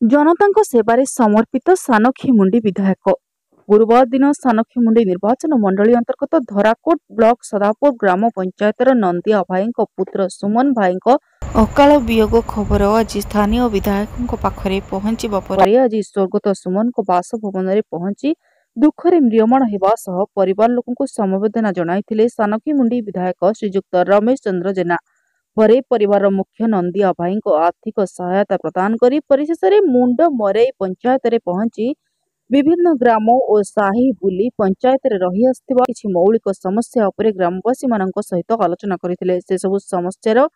जनता सेवारे समर्पित सानखीमुंडी विधायक। गुरुवार दिन सानखीमुंडी निर्वाचन मंडली अंतर्गत धराकोट ब्लॉक सदापुर ग्राम पंचायतर नंदिया भाई पुत्र सुमन भाई अकाल वियोग खबर आज स्थानीय विधायक पाखरे पहुंचवा पर आज स्वर्गत सुमन बासभवन में पहुंची दुखरे म्रियमाण होगा सह परिवार लोक समवेदना जनाइथिले सानखीमुंडी विधायक श्रीजुक्त रमेश चंद्र जेना। परे परिवार मुख्य नंदिया भाई आर्थिक सहायता प्रदान करी परिशेष मुंड मरई पंचायत रे पहुंची विभिन्न ग्राम और साही बुली पंचायत रे रही आसथिबा किछि मौलिक समस्या उपरे ग्रामवासी मानक सहित आलोचना करथिले। से सब समस्यार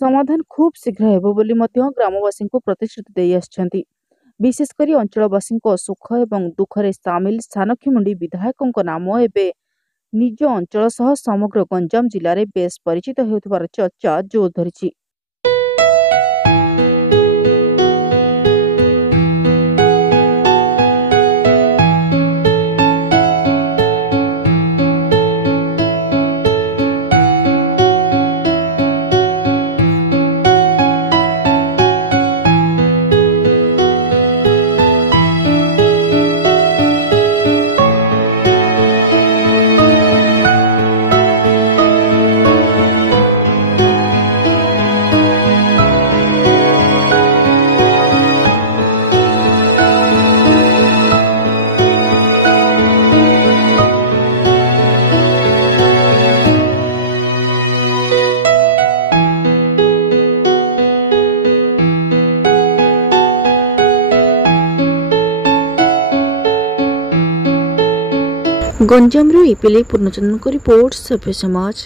समाधान खूब शीघ्र हेबो बोली मध्य ग्रामवासी को प्रतिश्रुति देई आछंती। विशेषकर अंचलवासी सुख एवं दुखरे सामिल सानखीमुंडी विधायक नाम एबे निज अंचल सह समग्र गंजाम जिले में बेस परिचित होउथिबार चर्चा जोर धरिछि। गंजाम इपिले पूर्णचंद्र को रिपोर्ट सभ्य समाज।